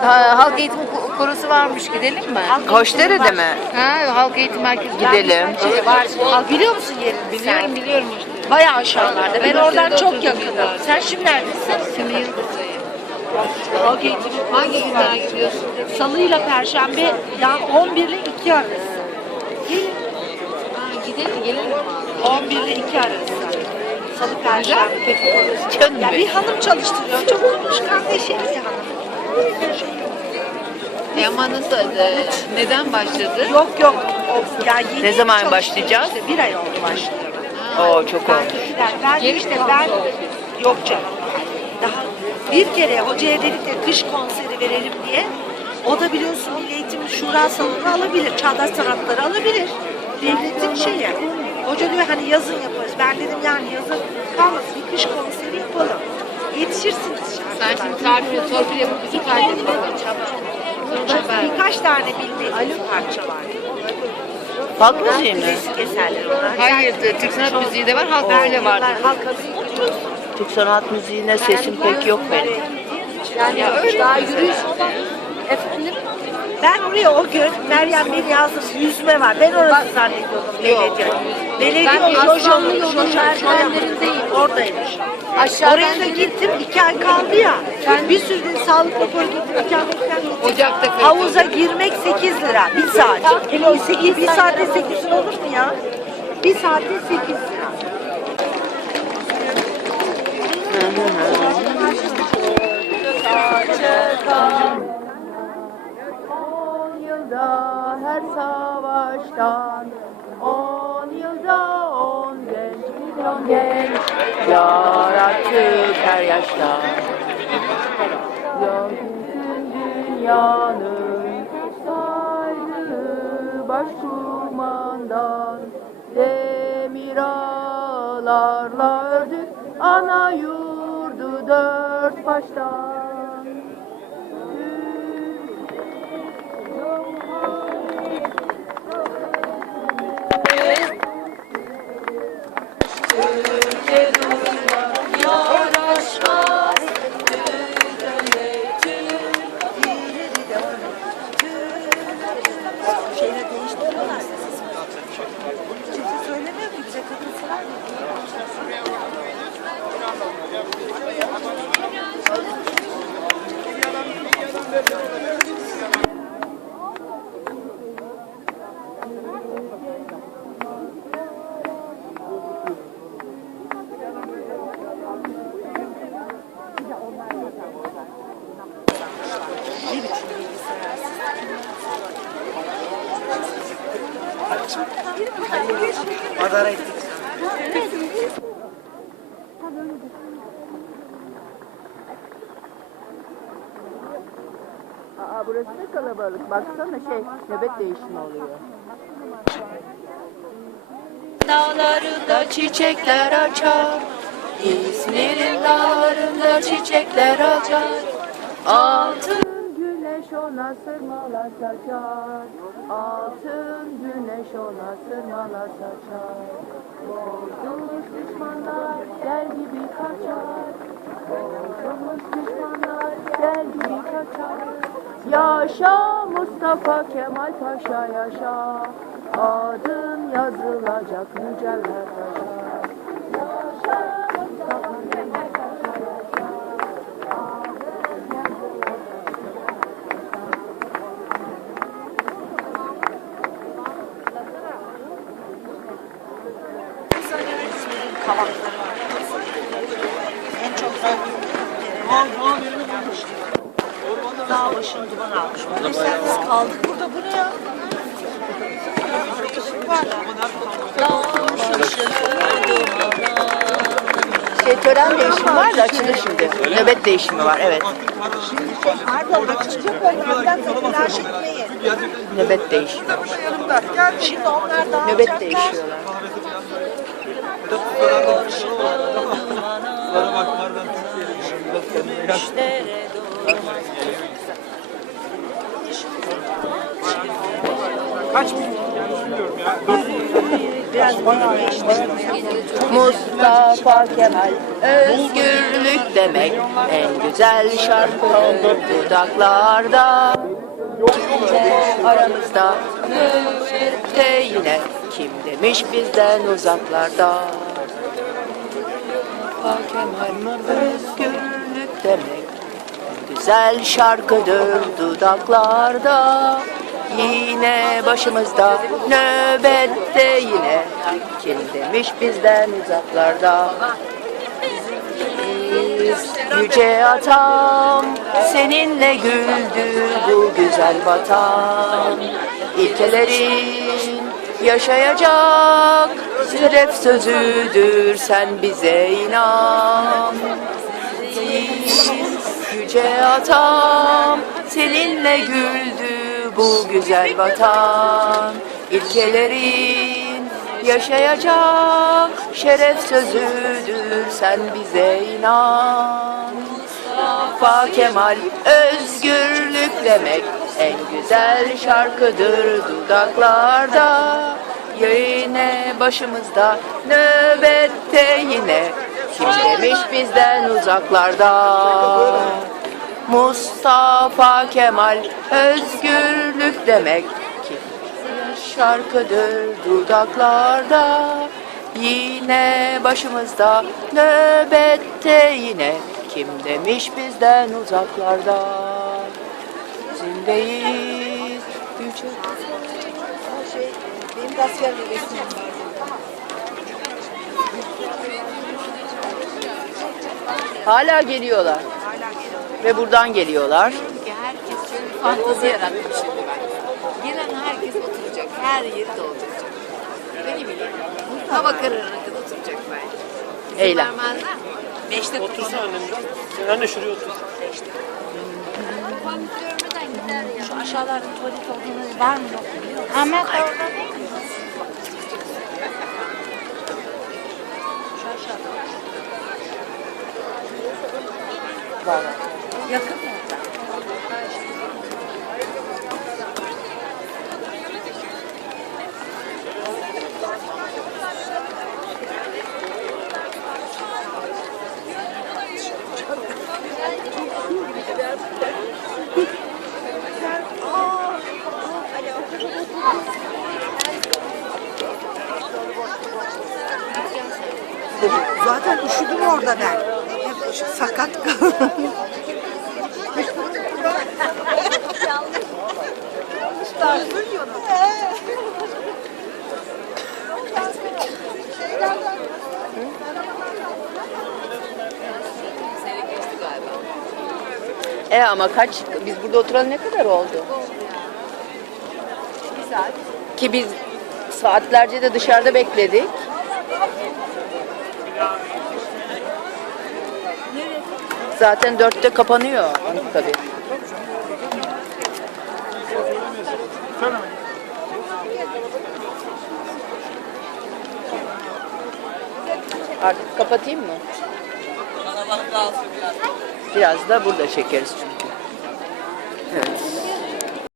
Ha, halk eğitim ku- kurusu varmış gidelim mi? Hoşdere'de mi? Ha, halk eğitim merkezi. Gidelim. Şey var. Al, biliyor musun yerini Biliyorum sen? biliyorum işte. Bayağı aşağılarda. Ben oradan çok yakınım. Sen şimdi neredesin? Şimdi Yıldız'dayım. Halk eğitimi hangi günlere gidiyorsun? Salı ile Perşembe ya 11 ile 2 arası. Gelin. Ha, gidelim gelelim. 11 ile 2 arası. Salı Perşembe. Peki. Canım Ya bir hanım çalıştırıyor. Çok konuşkan neşeli bir hanım. E ama nasıl, e, neden başladı? Yok yok. O, ya yeni Ne zaman çalıştırıyor başlayacağız? Işte, bir ay oldu başlayalı. Oo çok oldu. Ben, ben Geri işte ben yok canım. Daha bir kere hocaya dedik de kış konseri verelim diye. O da biliyorsun Milli Eğitim Şura salonu alabilir. Çağdaş sanatları alabilir. Devletin şeyi. Hoca diyor hani yazın yaparız. Ben dedim yani yazın kalmasın. Bir kış konseri yapalım. Yetişirsiniz Sen şarkılar. şimdi tarifle torpil yapıp bizi ben. Birkaç tane bildiğim parça var. Halk müziği mi? Klasik eserler onlar. Hayır, Türk sanat müziği de var, halk müziği de vardır. Halk müziği biliyorsun. Türk sanat müziğine sesim pek yok benim. Yani Ya öyle daha yürüyüş olan efendim. Ben oraya o gün Meryem beni yazdım yüzme var. Ben orası zannediyordum belediye. Belediye Ben Aslanlı yolun merdivenlerindeyim. Oradaymış. Aşağıdan Oraya da gittim iki ay kaldı ya. Bir sürü de sağlık raporu getirdim. ikametten getirdim. Ocak'ta Havuza girmek 8 lira. Bir saat. Kilo 8, bir saatte 8 lira olur mu ya? Bir saatte 8 lira. On yılda her savaştan On yılda on genç milyon genç Yarattık her yaşta. Ya bütün dünyanın saydığı başkumandan Demir ağlarla ördük ana yurdu dört baştan Madara ettik. Aa burası ne kalabalık. Baksana şey nöbet değişimi oluyor. Dağlarında çiçekler açar İzmir'in dağlarında çiçekler açar Altın ona sırmalar saçar. Altın güneş ona sırmalar saçar. Bozulmuş düşmanlar gel gibi kaçar. Bozulmuş düşmanlar gel gibi kaçar. Yaşa Mustafa Kemal Paşa yaşa. Adın yazılacak mücevher taşa. Yaşa Mustafa Kemal Paşa yaşa. İzmir'in kavakları var. En çok Dağ başını duman almış. Mesela biz kaldık burada. Bu ne ya? Şey tören değişimi var da açılır şimdi. Nöbet değişimi var evet. Pardon açılacak telaş etmeyin. Nöbet değişimi. Şimdi onlar daha Nöbet değişiyorlar. Kaç bin? Yani bilmiyorum ya. Dört bin. Mustafa Kemal özgürlük demek en güzel şarkı dudaklarda aramızda nöbette yine kim demiş bizden uzaklarda Mustafa Kemal özgürlük demek en güzel şarkıdır dudaklarda Yine başımızda nöbette yine Kim demiş bizden uzaklarda? Yüce atam Seninle güldü bu güzel vatan. İlkelerin yaşayacak Şeref sözüdür sen bize inan. Yüce atam Seninle güldü bu güzel vatan. İlkelerin yaşayacak şeref sözüdür sen bize inan. Mustafa Kemal özgürlük demek en güzel şarkıdır dudaklarda. Yine başımızda nöbette yine. Kim demiş bizden uzaklarda Mustafa Kemal özgürlük demek ki. Şarkıdır dudaklarda. Yine başımızda nöbette yine. Kim demiş bizden uzaklarda? Zindeyiz. Var. Hala geliyorlar ve buradan geliyorlar. Çünkü herkes şöyle bir fantazi yaratmış şimdi ben. Giren herkes oturacak. Her yeri dolduracak. Ne bileyim. Hava kararına kadar oturacak belki. İzin Eylem. Vermezler mi? Beşte annem biraz. Sen anne şuraya otur. Tuvalet görmeden gider ya. Şu aşağılarda tuvalet olduğunu var mı yok mu biliyor musun? Ahmet orada Şu aşağıda. Var. Yakın mı? Zaten üşüdüm orada ben. Hep sakat kaldım. E ama kaç, biz burada oturalı ne kadar oldu? Ki biz saatlerce de dışarıda bekledik. Zaten dörtte kapanıyor tabii. Artık kapatayım mı? Biraz da burada çekeriz çünkü. Evet.